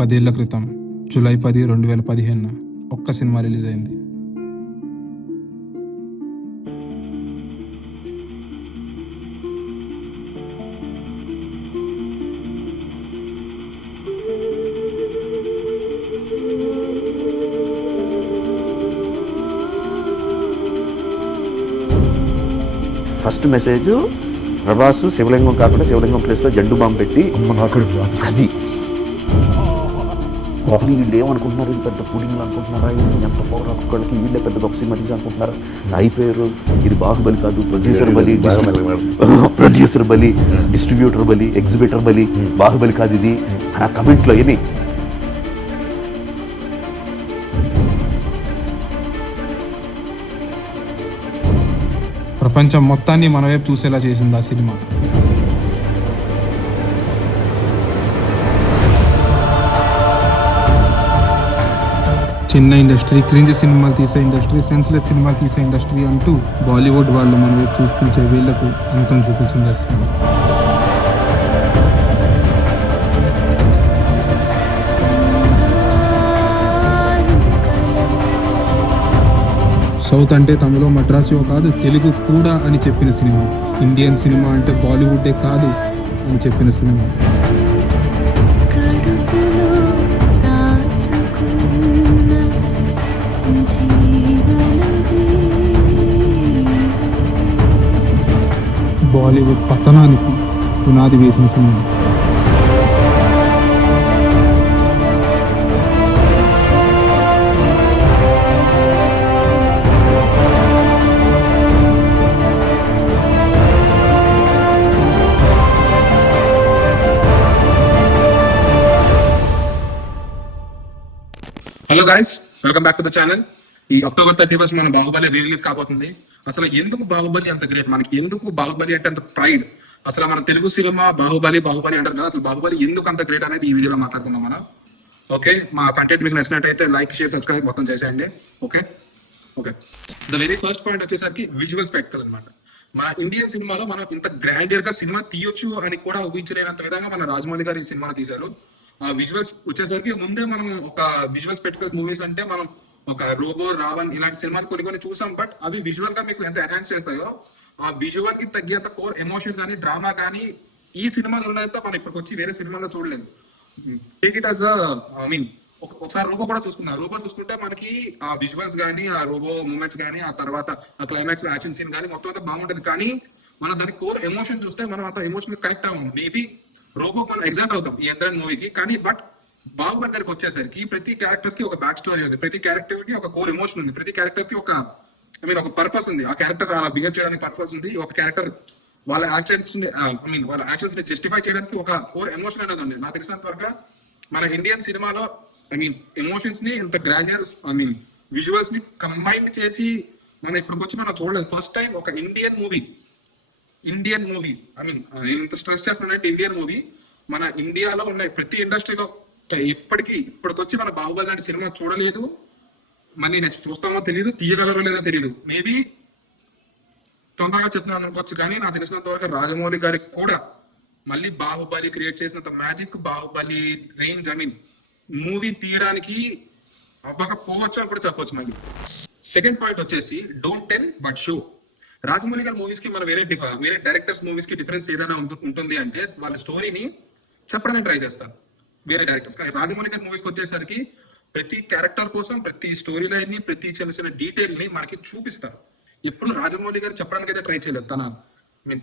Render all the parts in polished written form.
10 ఏళ్ల క్రితం జూలై 10, 2015 ఒక్క సినిమా రిలీజ్ అయింది. ఫస్ట్ మెసేజ్ ప్రభాస్ శివలింగం కాకుండా శివలింగం ప్లేస్లో జండు బాంబు పెట్టి అది వీళ్ళు ఏమనుకుంటున్నారు, ఇది పెద్ద పుడింగ్లు అనుకుంటున్నారా, ఎంత పౌరా ఒక్కళ్ళకి వీళ్ళే పెద్ద బాక్సింగ్ మరీజ్ అనుకుంటున్నారా, అయిపోయారు. ఇది బాహుబలి కాదు, ప్రొడ్యూసర్ బలి, డిస్ట్రిబ్యూటర్ బలి, ఎగ్జిబిటర్ బలి, బాహుబలి కాదు ఇది. ఆ కమెంట్లో ఏమి ప్రపంచం మొత్తాన్ని మన వైపు చూసేలా చేసింది ఆ సినిమా. చిన్న ఇండస్ట్రీ, క్రింజ్ సినిమాలు తీసే ఇండస్ట్రీ, సెన్స్లెస్ సినిమాలు తీసే ఇండస్ట్రీ అంటూ బాలీవుడ్ వాళ్ళు మన వైపు చూపించే వీళ్లకు అంతం చూపించింది ఆ సినిమా. సౌత్ అంటే తమిళ మద్రాసియో కాదు, తెలుగు కూడా అని చెప్పిన సినిమా. ఇండియన్ సినిమా అంటే బాలీవుడ్డే కాదు అని చెప్పిన సినిమా. బాలీవుడ్ పతనానికి పునాది వేసిన cinema. Hello guys, welcome back to the channel. ఈ October 31 మన బాహుబలి రిలీజ్ కాబోతుంది. అసలు ఎందుకు బాహుబలి అంత గ్రేట్, మనకి ఎందుకు బాహుబలి అంటే అంత ప్రైడ్, అసలు మన తెలుగు సినిమా బాహుబలి అంటారు కదా, అసలు బాహుబలి ఎందుకు అంత గ్రేట్ అనేది ఈ వీడియోలో మాట్లాడుకుందాం మనం. ఓకే, మా కంటెంట్ మీకు నచ్చినట్టయితే లైక్, షేర్, సబ్స్క్రైబ్ మొత్తం చేసేయండి. Okay okay the very first point వచ్చేసరికి విజువల్ స్పెక్టకల్ అనమాట. మన ఇండియన్ సినిమాలో మనం ఇంత గ్రాండియర్ గా సినిమా తీయొచ్చు అని కూడా ఊహించలేనంత విధంగా మన రాజమౌళి గారు ఈ సినిమాను తీశారు. ఆ విజువల్స్ వచ్చేసరికి ముందే మనం ఒక విజువల్ స్పెక్టకల్ మూవీస్ అంటే మనం ఒక రోబో, రావణ్ ఇలాంటి సినిమాలు కొన్ని చూసాం. బట్ అవి విజువల్ గా మీకు ఎంత ఎన్హాన్స్ చేస్తాయో, ఆ విజువల్ కి తగ్గేంత కోర్ ఎమోషన్ కానీ, డ్రామా కానీ ఈ సినిమాలో ఉన్నంత మనం ఇప్పటికి వచ్చి వేరే సినిమాలో చూడలేదు. Take it as I mean ఒకసారి రోబో కూడా చూసుకున్నాం. రోబో చూసుకుంటే మనకి ఆ విజువల్స్ కానీ, ఆ రోబో మూమెంట్స్ కానీ, ఆ తర్వాత ఆ క్లైమాక్స్ యాక్షన్ సీన్ కానీ మొత్తం అంతా బాగుంటది. కానీ మనం దాని కోర్ ఎమోషన్ చూస్తే మనం అంత ఎమోషన్ కనెక్ట్ అవ్వము. మేబీ రోబో మనం ఎగ్జాక్ట్ అవుతాం ఈ ఎంద్రన్ మూవీకి, కానీ బట్ బాహుబలి దగ్గరికి వచ్చేసరికి ప్రతి క్యారెక్టర్ కి ఒక బ్యాక్ స్టోరీ ఉంది, ప్రతి క్యారెక్టర్ కి ఒక కోర్ ఎమోషన్ ఉంది, ప్రతి క్యారెక్టర్ కి ఒక ఒక పర్పస్ ఉంది. ఆ క్యారెక్టర్ అలా బిహేవ్ చేయడానికి పర్పస్ ఉంది. ఒక క్యారెక్టర్ వాళ్ళ యాక్షన్స్ ని జస్టిఫై చేయడానికి ఒక కోర్ ఎమోషన్ అనేది ఉంది. నాకు తెలిసినంత వరకు మన ఇండియన్ సినిమాలో ఎమోషన్స్ ని ఇంత గ్రాండియర్స్ విజువల్స్ ని కంబైన్ చేసి మనం ఇప్పటికొచ్చి మనం చూడలేదు. ఫస్ట్ టైం ఒక ఇండియన్ మూవీ ఇంత స్ట్రెస్ చేస్తున్నానంటే ఇండియన్ మూవీ మన ఇండియాలో ఉన్న ప్రతి ఇండస్ట్రీలో ఇప్పటికొచ్చి మన బాహుబలి లాంటి సినిమా చూడలేదు. మరి నెక్స్ట్ చూస్తామో తెలియదు, తీయగలరో లేదో తెలియదు. మేబీ తొందరగా చెప్తున్నాను అనుకోవచ్చు, కానీ నాకు తెలిసినంత వరకు రాజమౌళి గారికి కూడా మళ్ళీ బాహుబలి క్రియేట్ చేసినంత మ్యాజిక్, బాహుబలి రేంజ్ మూవీ తీయడానికి అవ్వకపోవచ్చు అని కూడా చెప్పొచ్చు. మళ్ళీ సెకండ్ పాయింట్ వచ్చేసి don't tell but show. Rajamouli గారి మూవీస్ కి మన వేరే డైరెక్టర్స్ మూవీస్ కి డిఫరెన్స్ ఏదైనా ఉంటుంది అంటే వాళ్ళ స్టోరీని చెప్పడానికి ట్రై చేస్తారు వేరే డైరెక్టర్స్. కానీ రాజమౌళి గారి మూవీస్ కి వచ్చేసరికి ప్రతి క్యారెక్టర్ కోసం, ప్రతి స్టోరీ లైన్ ని, ప్రతి చిన్న డీటెయిల్ ని మనకి చూపిస్తారు. ఎప్పుడు రాజమౌళి గారు చెప్పడానికి అయితే ట్రై చేయలేదు.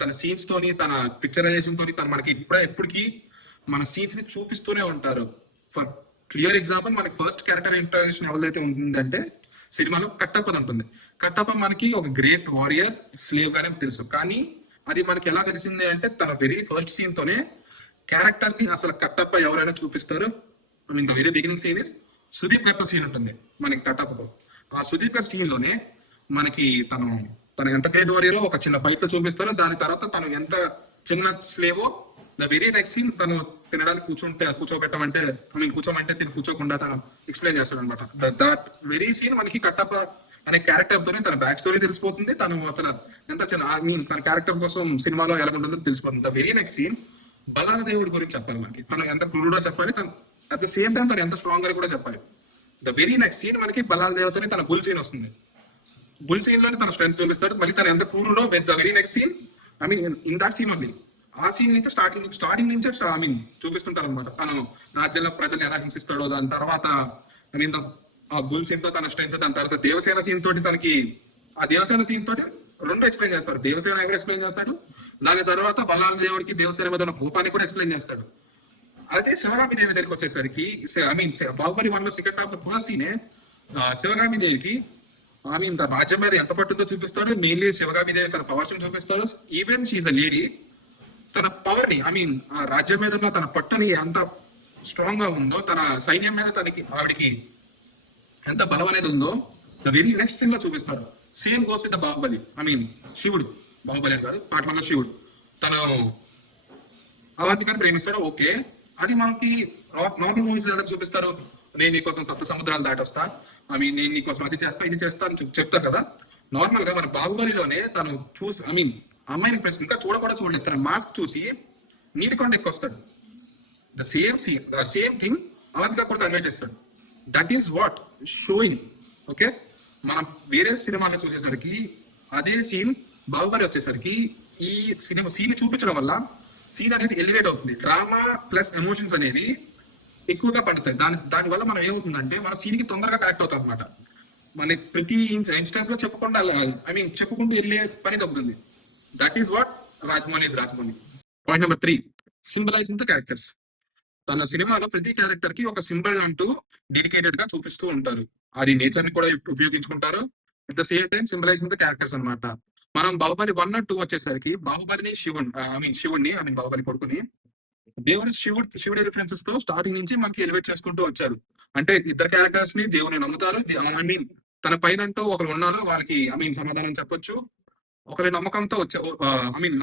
తన సీన్స్ తోని, తన పిక్చరైజేషన్ తోని తను మనకి ఎప్పటికీ మన సీన్స్ ని చూపిస్తూనే ఉంటారు. ఫర్ క్లియర్ ఎగ్జాంపుల్, మనకి ఫస్ట్ క్యారెక్టర్ ఇంట్రడక్షన్ ఎవరిదైతే ఉంటుందంటే సినిమాలో కట్టప్పది ఉంటుంది. కట్టప్ప మనకి ఒక గ్రేట్ వారియర్, స్లేవ్ గానే తెలుసు. కానీ అది మనకి ఎలా తెలిసింది అంటే తన వెరీ ఫస్ట్ సీన్ తోనే క్యారెక్టర్ ని అసలు కట్టప్ప ఎవరైనా చూపిస్తారు. The very beginning scene is Sudeep గారితో సీన్ ఉంటుంది మనకి కట్టప్పతో. ఆ సుదీప్ గారి సీన్ లోనే మనకి తను ఎంత గ్రేట్ వారియరో ఒక చిన్న ఫైట్ తో చూపిస్తారు. దాని తర్వాత తను ఎంత చిన్న స్లేవో ద వెరీ నెక్స్ట్ సీన్ తను తినడానికి కూర్చోమంటే తిని కూర్చోకుండా తను ఎక్స్ప్లెయిన్ చేస్తాడు అనమాట. దట్ వెరీ సీన్ మనకి కట్టప్ప అనే క్యారెక్టర్ తోనే తన బ్యాక్ స్టోరీ తెలిసిపోతుంది. తను ఎంత చిన్న తన క్యారెక్టర్ కోసం సినిమాలో ఎలా ఉంటుందో తెలిసిపోతుంది. ద వెరీ నెక్స్ట్ సీన్ బలాదేవుడి గురించి చెప్పాలి మనకి. తను ఎంత క్రూరుడో చెప్పాలి, అట్ ద సేమ్ టైం తను ఎంత స్ట్రాంగ్ అని కూడా చెప్పాలి. ద వెరీ నెక్స్ట్ సీన్ మనకి బల్లాల దేవతని తన బుల్ సీన్ వస్తుంది. బుల్ సీన్ లోనే తన స్ట్రెంత్ చూపిస్తాడు. మళ్ళీ తను ఎంత కూరుడో with the very next scene, I mean in that scene only, ఆ సీన్ నుంచి స్టార్టింగ్ నుంచే ఐ మీన్ చూపిస్తుంటారు అనమాట. తను రాజ్యంలో ప్రజలు ఎలా హింసిస్తాడో, దాని తర్వాత ఐ మీన్ ఆ బుల్ సీన్ తో తన స్ట్రెంత్, దాని తర్వాత దేవసేన సీన్ తోటి తనకి ఆ దేవసేన సీన్ తోటి రెండు ఎక్స్ప్లెయిన్ చేస్తారు. దేవసేన ఎవరు ఎక్స్ప్లెయిన్ చేస్తాడు, దాని తర్వాత బల్లాల దేవుడికి దేవసేన మీద ఉన్న కోపాన్ని కూడా ఎక్స్ప్లెయిన్ చేస్తాడు. అదే శివగామి దేవి దగ్గరికి వచ్చేసరికి ఐ మీన్ బాహుబలి 1 లో సెకండ్ హాఫ్ ఫస్ట్ సీనే శివగామి దేవికి ఐ మీన్ తన రాజ్యం మీద ఎంత పట్టుందో చూపిస్తాడు. మెయిన్లీ శివగామి దేవి తన పవర్స్ చూపిస్తాడు. ఈవెన్ షీఈ్ అ లేడీ, తన పవర్ ని ఐ మీన్ ఆ రాజ్యం మీద ఉన్న తన పట్టుని ఎంత స్ట్రాంగ్ గా ఉందో, తన సైన్యం మీద తనకి ఆవిడికి ఎంత బలం అనేది ఉందో వెరీ నెక్స్ట్ సీన్ లో చూపిస్తారు. Same goes with Baahubali, I mean శివుడు, బాహుబలి అని కాదు, పార్ట్ 1 లో శివుడు తను అవంతికని ప్రేమిస్తాడు. ఓకే, అది మనకి నార్మల్ మూవీస్ ఎలా చూపిస్తారు, నేను నీకోసం సప్త సముద్రాలు దాటొస్తా, ఐ మీన్ నేను నీకోసం అది చేస్తా ఇది చేస్తా అని చెప్తారు కదా. నార్మల్ గా మన బాహుబలిలోనే తను చూసి ఐ మీన్ అమ్మాయిని ప్రశ్న ఇంకా చూడలేదు, తన మాస్క్ చూసి నీటి కొండ ఎక్కువస్తాడు. ద సేమ్ థింగ్ అవంతిగా కూడా కన్వే చేస్తాడు. That is what showing. Okay, మనం వేరే సినిమాలో చూసేసరికి అదే సీన్ బాహుబలి వచ్చేసరికి ఈ సినిమా సీన్ చూపించడం వల్ల సీన్ అనేది ఎలివేట్ అవుతుంది. డ్రామా ప్లస్ ఎమోషన్స్ అనేవి ఎక్కువగా పడతాయి. దానివల్ల మనం ఏమవుతుందంటే మన సీన్ కి తొందరగా కనెక్ట్ అవుతాం అనమాట. మన ప్రతి ఇన్స్టెన్స్ లో చెప్పకుండా ఐ మీన్ చెప్పుకుంటూ వెళ్ళే పని తగ్గుతుంది. That is what Rajamouli is Rajamouli. Point number 3, symbolising the characters. తన సినిమాలో ప్రతి క్యారెక్టర్ కి ఒక సింబల్ అంటూ డెడికేటెడ్ గా చూపిస్తూ ఉంటారు. అది నేచర్ ని కూడా ఉపయోగించుకుంటారు. At the same time symbolising the characters అనమాట. మనం బాహుబలి 1 and 2 వచ్చేసరికి బాహుబలిని శివుడిని ఐ మీన్ బాహుబలి కొడుకుని శివుడి రిఫరెన్సెస్ తో స్టార్టింగ్ నుంచి మనకి ఎలివేట్ చేసుకుంటూ వచ్చారు. అంటే ఇద్దరు క్యారెక్టర్స్ ని దేవుని నమ్ముతారు. ఐ మీన్ తన పైన అంటూ ఒకరు ఉన్నారు, వాళ్ళకి ఐ మీన్ సమాధానం చెప్పొచ్చు. ఒకరి నమ్మకంతో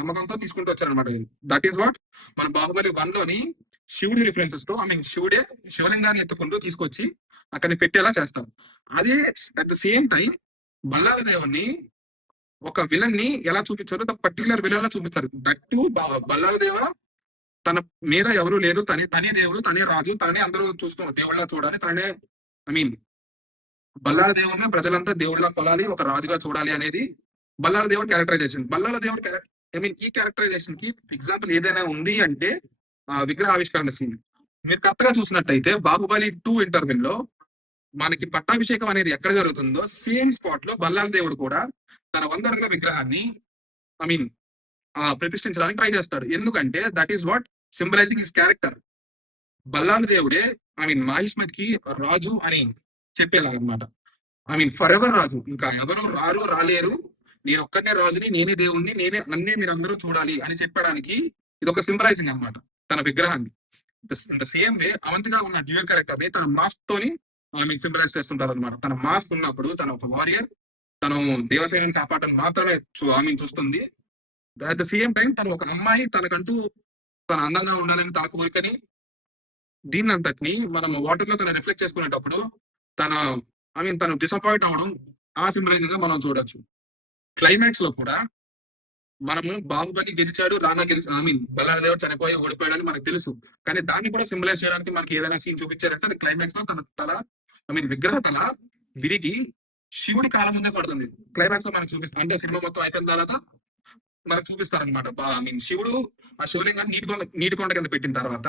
నమ్మకంతో తీసుకుంటూ వచ్చారనమాట. దట్ ఈస్ వాట్ మన బాహుబలి 1 లోని శివుడి రిఫరెన్సెస్ తో ఐ మీన్ శివలింగాన్ని ఎత్తుకుంటూ తీసుకొచ్చి అక్కడిని పెట్టేలా చేస్తాం. అదే at the same time Ballala దేవుణ్ణి ఒక విలన్ ని ఎలా చూపించారో పర్టికులర్ విలన్ లా చూపిస్తారు. దట్టు బల్లాల దేవ తన మీద ఎవరు లేరు, తనే దేవుడు, తనే రాజు, తనే అందరూ చూస్తున్నారు దేవుళ్ళ చూడాలి, తనే ఐ మీన్ బల్లాల దేవుడిని ప్రజలంతా దేవుళ్ళ కొలాలి, ఒక రాజుగా చూడాలి అనేది బల్లాల దేవుడి క్యారెక్టరైజేషన్. బల్లాల దేవుడి ఐ మీన్ ఈ క్యారెక్టరైజేషన్ కి ఎగ్జాంపుల్ ఏదైనా ఉంది అంటే విగ్రహ ఆవిష్కరణ సీన్. మీరు కరెక్ట్ గా చూసినట్టయితే బాహుబలి 2 ఇంటర్వెల్ లో మనకి పట్టాభిషేకం అనేది ఎక్కడ జరుగుతుందో సేమ్ స్పాట్ లో బల్లాల దేవుడు కూడా తన 100 అడుగుల విగ్రహాన్ని ఐ మీన్ ప్రతిష్ఠించడానికి ట్రై చేస్తాడు. ఎందుకంటే that is what symbolising his character. Ballala దేవుడే ఐ మీన్ మాహిష్మత్ కి రాజు అని చెప్పేలాగనమాట. ఐ మీన్ ఫర్ ఎవర్ రాజు, ఇంకా ఎవరు రాలేరు, నేను ఒక్కనే రాజుని, నేనే దేవుణ్ణి, నన్నే మీరు అందరూ చూడాలి అని చెప్పడానికి ఇది ఒక సింబలైజింగ్ అనమాట తన విగ్రహాన్ని. ద సేమ్ వే అవంతిగా ఉన్న డ్యూయల్ క్యారెక్టర్ ని తన మాస్క్ తోని ఐ మీన్ సింబలైజ్ చేస్తుంటారు అనమాట. తన మాస్క్ ఉన్నప్పుడు తన ఒక వారియర్, తను దేవసేనని కాపాడని మాత్రమే ఐ మీన్ చూస్తుంది. అట్ ద సేమ్ టైం తను ఒక అమ్మాయి, తనకంటూ తన అందంగా ఉండాలని తన కోరికని దీన్ని అంతటిని మనం వాటర్ లో తన రిఫ్లెక్ట్ చేసుకునేటప్పుడు తను డిసప్పాయింట్ అవడం ఆ సింబలైజింగ్ గా మనం చూడొచ్చు. క్లైమాక్స్ లో కూడా మనము బాహుబలి గెలిచాడు, రానా ఐ మీన్ బల్లాల దేవుడు చనిపోయి ఓడిపోయాడు అని మనకు తెలుసు. కానీ దాన్ని కూడా సింబలైజ్ చేయడానికి మనకి ఏదైనా సీన్ చూపించారంటే అది క్లైమాక్స్ లో తన తల ఐ మీన్ విగ్రహ తల విరిగి శివుడి కాలం ముందే పడుతుంది. క్లైమాక్స్ లో మనకు చూపిస్తారు. అంటే సినిమా మొత్తం అయిపోయిన తర్వాత మనకు చూపిస్తారనమాట. ఐ మీన్ శివుడు ఆ శివలింగాన్ని నీటి కొండ కింద పెట్టిన తర్వాత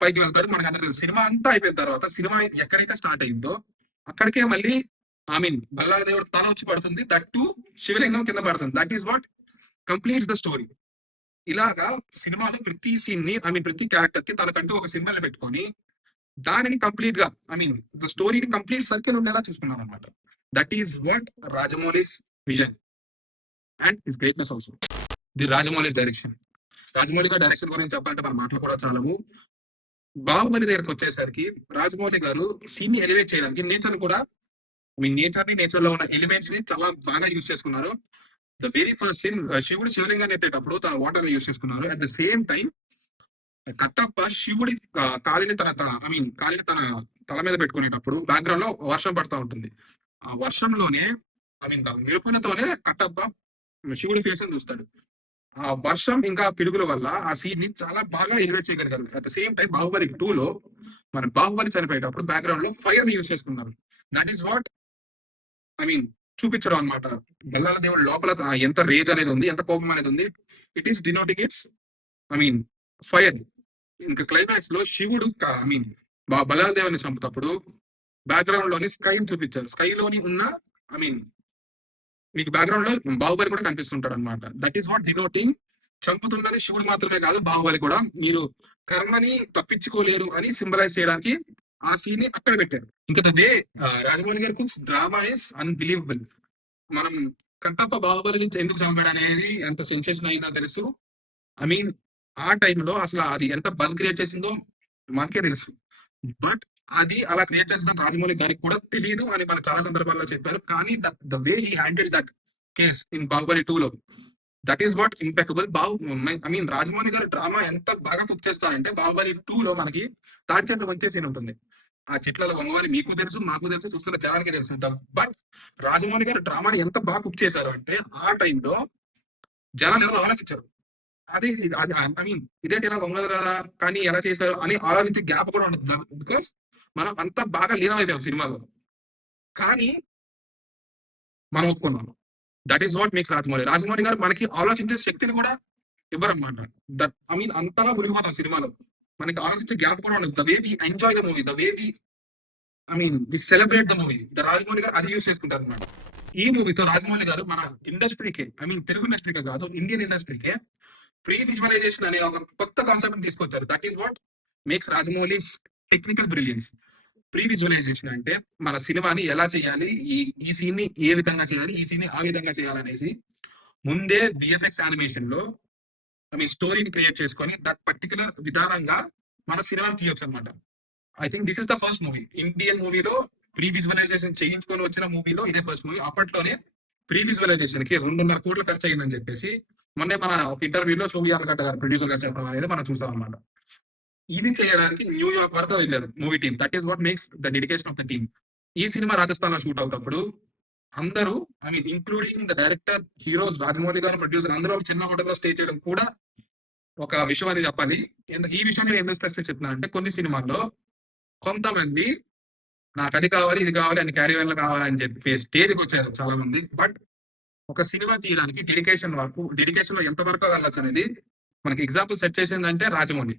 పైకి వెళ్తాడు. మనకు అందరూ సినిమా అంతా అయిపోయిన తర్వాత సినిమా ఎక్కడైతే స్టార్ట్ అయిందో అక్కడికే మళ్ళీ ఐ మీన్ బల్లాల దేవుడు తల వచ్చి పడుతుంది, దట్టు శివలింగం కింద పడుతుంది. That is what completes the story. ఇలాగా సినిమాలో ప్రతి సీన్ ని ఐ మీన్ ప్రతి క్యారెక్టర్ కి తనకంటూ ఒక సింబల్ పెట్టుకొని దానిని కంప్లీట్ గా ఐ మీన్ ద స్టోరీని కంప్లీట్ సర్కిల్ ఉండేలా చూసుకున్నారు అనమాట. That is what Rajamouli's vision and his greatness also. The Rajamouli's direction. Rajamouli గారి డైరెక్షన్ గురించి చెప్పాలంటే మన మాటలు కూడా చాలవు. బాహుబలి దగ్గరకు వచ్చేసరికి రాజమౌళి గారు సీన్ ని ఎలివేట్ చేయడానికి నేచర్ కూడా మీ నేచర్ లో ఉన్న ఎలిమెంట్స్ ని చాలా బాగా యూజ్ చేసుకున్నారు. ద వెరీ ఫస్ట్ సీన్ శివుడు శివలింగాన్ని ఎత్తేటప్పుడు తన వాటర్ యూజ్ చేసుకున్నారు. At the same time Kattappa శివుడి కాలిని తన తన తల మీద పెట్టుకునేటప్పుడు బ్యాక్గ్రౌండ్ లో వర్షం పడతా ఉంటుంది. ఆ వర్షంలోనే ఐ మీన్ మెరుపులతోనే కట్టప్ప శివుడి ఫేస్ అని చూస్తాడు. ఆ వర్షం ఇంకా పిడుగుల వల్ల ఆ సీన్ ని చాలా బాగా ఎలివేట్ చేయగలిగారు. At the same time Baahubali 2 లో మన బాహుబలి చనిపోయేటప్పుడు బ్యాక్‌గ్రౌండ్ లో ఫైర్ ని యూజ్ చేసుకున్నారు. That is what I mean చూపించడం అన్నమాట. బల్లాల దేవుడి లోపల ఎంత రేజ్ అనేది ఉంది, ఎంత కోపం అనేది ఉంది. It is denoting it's I mean fire. ఇంకా క్లైమాక్స్ లో శివుడు ఐ మీన్ బల్లాల దేవుడిని చంపుతప్పుడు బ్యాక్‌గ్రౌండ్ లోని స్కైని చూపించారు. స్కైలోని ఉన్న ఐ మీన్ మీకు బ్యాక్‌గ్రౌండ్ లో బాహుబలి కూడా కనిపిస్తుంటాడు అనమాట. దట్ ఈస్ వాట్ డినోటింగ్ చంపుతున్నది శివుడు మాత్రమే కాదు బాహుబలి కూడా. మీరు కర్మని తప్పించుకోలేరు అని సింబలైజ్ చేయడానికి ఆ సీన్ ని అక్కడ పెట్టారు. ఇంకా ద వే రాజమౌళి గారి కుక్స్ డ్రామా ఇస్ అన్బిలీవబుల్. మనం కట్టప్ప బాహుబలి నుంచి ఎందుకు చంపాడు అనేది ఎంత సెన్సేషన్ అయిందో తెలుసు. ఐ మీన్ ఆ టైంలో అసలు అది ఎంత బజ్ క్రియేట్ చేసిందో మనకే తెలుసు. బట్ అది అలా క్రియేట్ చేసిన రాజమౌళి గారికి కూడా తెలియదు అని మన చాలా సందర్భాల్లో చెప్పారు. కానీ the way he handle that case in Baahubali 2 లో that is what impeccable. I mean Rajamouli గారు డ్రామా ఎంత బాగా కుక్ చేస్తారంటే బాహుబలి 2 లో మనకి తాటి చెట్లు వంచే సీన్ ఉంటుంది. ఆ చెట్లలో వంగవాలి మీకు తెలుసు, మాకు తెలుసు, చూస్తున్న జనానికి తెలుసు. బట్ రాజమౌళి గారు డ్రామాని ఎంత బాగా కుక్ చేశారు అంటే ఆ టైంలో జనాలు ఎవరు ఆలోచించారు. అది అది ఐ మీన్ ఇదేంటి ఇలా వంగదు కదా, కానీ ఎలా చేశారు అని ఆలోచించే గ్యాప్ కూడా ఉండదు. బికాస్ మనం అంత బాగా లీనమైపోయాం సినిమాలో. కానీ మనం ఒప్పుకున్నాం. That is what makes Rajamouli. Rajamouli garu మనకి ఆలోచించే శక్తిని కూడా ఇవ్వరన్నమాట. దట్ ఐ మీన్ అంతలా మునిగిపోతాం సినిమాలో. మనకి ఆలోచించే గ్యాప్ కూడా ఉండదు. The way we enjoy the movie, the way we I mean we celebrate the movie. The Rajamouli garu అది యూస్ చేసుకుంటారు అనమాట. ఈ మూవీతో రాజమౌళి గారు మన ఇండస్ట్రీకే ఐ మీన్ తెలుగు ఇండస్ట్రీకే కాదు ఇండియన్ ఇండస్ట్రీకే ప్రీ విజువలైజేషన్ అనే ఒక కొత్త కాన్సెప్ట్ తీసుకొచ్చారు. That is what makes Rajamouli technical brilliance. Pre visualisation అంటే మన సినిమాని ఎలా చేయాలి, ఈ సీన్ ని ఏ విధంగా చేయాలి, ఈ సీన్ ని ఆ విధంగా చేయాలనేసి ముందే విఎఫ్ఎక్స్ యానిమేషన్ లో ఐ మీన్ స్టోరీని క్రియేట్ చేసుకొని దట్ పర్టికులర్ విధానంగా మన సినిమాని తీయొచ్చు అనమాట. I think this is the first movie Indian మూవీలో ప్రీ విజువలైజేషన్ చేయించుకొని వచ్చిన మూవీలో ఇదే ఫస్ట్ మూవీ. అప్పట్లోనే ప్రీ విజువలైజేషన్ కి 2.5 కోట్లు ఖర్చు అయిందని చెప్పేసి మొన్నే మన ఒక ఇంటర్వ్యూలో శోభి ఆర్గట్ట గారు ప్రొడ్యూసర్ గారు చెప్పడం అనేది మనం చూసాం అనమాట. ఇది చేయడానికి న్యూయార్క్ వరకు వెళ్ళారు movie team. That is what makes the dedication of the team. ఈ సినిమా రాజస్థాన్ లో షూట్ అవుతప్పుడు అందరూ I mean including the director, heroes, Rajamouli గారు, ప్రొడ్యూసర్ అందరూ ఒక చిన్న హోటల్లో స్టే చేయడం కూడా ఒక విషయం అని చెప్పాలి. ఈ విషయం నేను ఎందుకు స్పెషల్ చెప్తున్నానంటే కొన్ని సినిమాల్లో కొంతమంది నాకు అది కావాలి, ఇది కావాలి అని క్యారీవెన్లు కావాలని చెప్పి స్టేజ్కి వచ్చారు చాలా మంది. బట్ ఒక సినిమా తీయడానికి డెడికేషన్ లో ఎంత వరకు వెళ్ళొచ్చు అనేది మనకి ఎగ్జాంపుల్ సెట్ చేసిందంటే Rajamouli.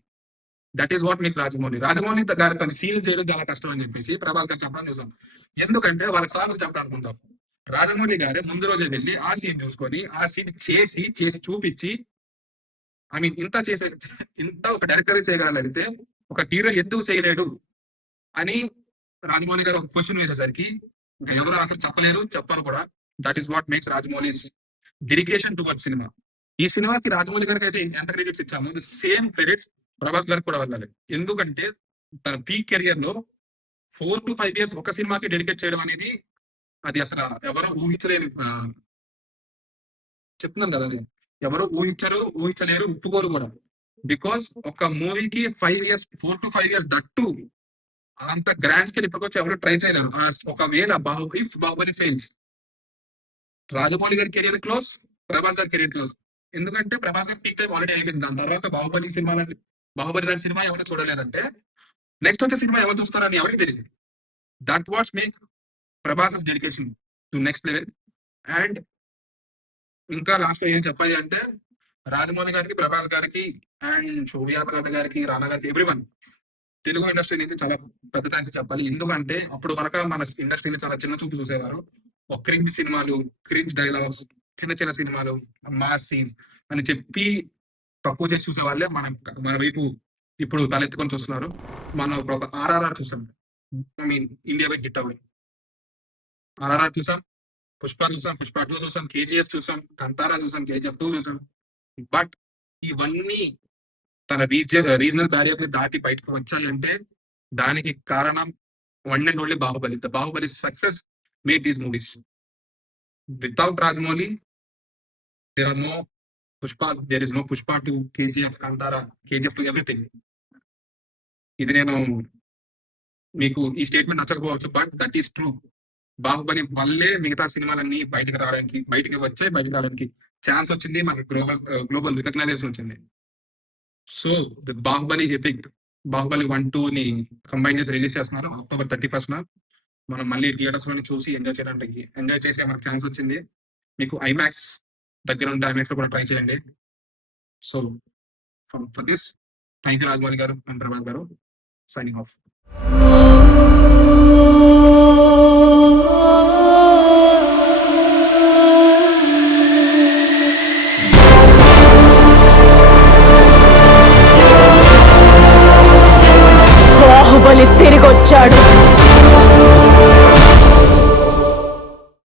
That is what makes Rajamouli. Rajamouli గారి తన సీన్ చేయడం చాలా కష్టం అని చెప్పేసి ప్రభాస్ గారు చెప్పడం చూసాం. ఎందుకంటే వాళ్ళకి సార్లు చెప్పాలనుకుంటాం. రాజమౌళి గారు ముందు రోజే వెళ్ళి ఆ సీన్ చూసుకొని ఆ సీన్ చేసి చూపించి ఐ మీన్ ఇంత ఒక డైరెక్టర్ చేయగలిగితే ఒక హీరో ఎందుకు చేయలేడు అని రాజమౌళి గారు ఒక క్వశ్చన్ వేసేసరికి ఎవరు ఆన్సర్ చెప్పరు కూడా. That is what makes Rajamouli dedication towards cinema. ఈ సినిమాకి రాజమౌళి గారికి అయితే ఎంత క్రెడిట్స్ ఇచ్చామో సేమ్ క్రెడిట్స్ ప్రభాస్ గారికి కూడా వెళ్ళాలి. ఎందుకంటే తన పీక్ కెరియర్ లో 4 to 5 years ఒక సినిమాకి డెడికేట్ చేయడం అనేది అది అసలు ఎవరో ఊహించలేని చెప్తున్నాను కదా నేను. ఎవరో ఊహించలేరు, ఒప్పుకోరు కూడా. బికాస్ ఒక మూవీకి 5 years 4 to 5 years దట్టు అంత గ్రాండ్ స్కేల్ ఇప్పటికొచ్చి ఎవరు ట్రై చేయలేరు. ఒకవేళ బాహుబలి ఫెయిల్స్ రాజమౌళి గారి కెరీర్ క్లోజ్, ప్రభాస్ గారి కెరీర్ క్లోజ్. ఎందుకంటే ప్రభాస్ గారి పీక్ టైం ఆల్రెడీ అయిపోయింది. దాని తర్వాత బాహుబలి లాంటి సినిమా ఎవరు చూడలేదంటే నెక్స్ట్ వచ్చే సినిమా ఎవరు చూస్తారని ఎవరికి తెలియదు. That watts make Prabhas dedication to next level. And ఇంకా లాస్ట్ లో ఏం చెప్పాలి అంటే రాజమౌళి గారికి, ప్రభాస్ గారికి అండ్ శోభి ఆర్గట్ట గారికి, రానా గారికి, ఎవ్రీవన్ తెలుగు ఇండస్ట్రీ నుంచి చాలా పెద్ద థ్యాంక్స్ చెప్పాలి. ఎందుకంటే అప్పుడు వరకు మన ఇండస్ట్రీని చాలా చిన్న చూపు చూసేవారు. ఒక క్రింజ్ సినిమాలు, క్రింజ్ డైలాగ్స్, చిన్న సినిమాలు, మాస్ సీన్స్ అని చెప్పి తక్కువ చేసి చూసే వాళ్ళే మన వైపు ఇప్పుడు తలెత్తుకొని చూస్తున్నారు. మనం ఒక ఆర్ఆర్ఆర్ చూసాం. ఐ మీన్ ఇండియా వైపు హిట్ అవ్వడం. ఆర్ఆర్ఆర్ చూసాం, పుష్ప చూసాం, పుష్ప 2 చూసాం, కేజీఎఫ్ చూసాం, కంతారా చూసాం, కేజీఎఫ్ 2 చూసాం. బట్ ఇవన్నీ తన రీజనల్ బ్యారియర్ ని దాటి బయటకు వచ్చాయంటే దానికి కారణం one and only Baahubali. The Baahubali success made these movies. Without Rajamouli there are no Pushpa, there is no Pushpa 2, KGF, Kantara, KGF 2, everything. ఇది నేను మీకు ఈ స్టేట్మెంట్ నచ్చకపోవచ్చు, but that is true. Baahubali వల్లే మిగతా సినిమాలన్నీ బయటకు రావడానికి, బయటకు రావడానికి ఛాన్స్ వచ్చింది, మనకి గ్లోబల్ రికగ్నైజేషన్ వచ్చింది. So the Baahubali epic, Baahubali 1, 2 ని కంబైన్ చేసి రిలీజ్ చేస్తున్నారు October 31st. మనం మళ్ళీ థియేటర్స్ లోని చూసి ఎంజాయ్ చేసే మనకు ఛాన్స్ వచ్చింది. మీకు ఐమాక్స్ దగ్గర ఉంటే ఐమాక్స్ లో కూడా ట్రై చేయండి. So for this, thank you Rajamouli garu and Prabhas garu. Signing off. Baahubali తిరిగొచ్చాడు.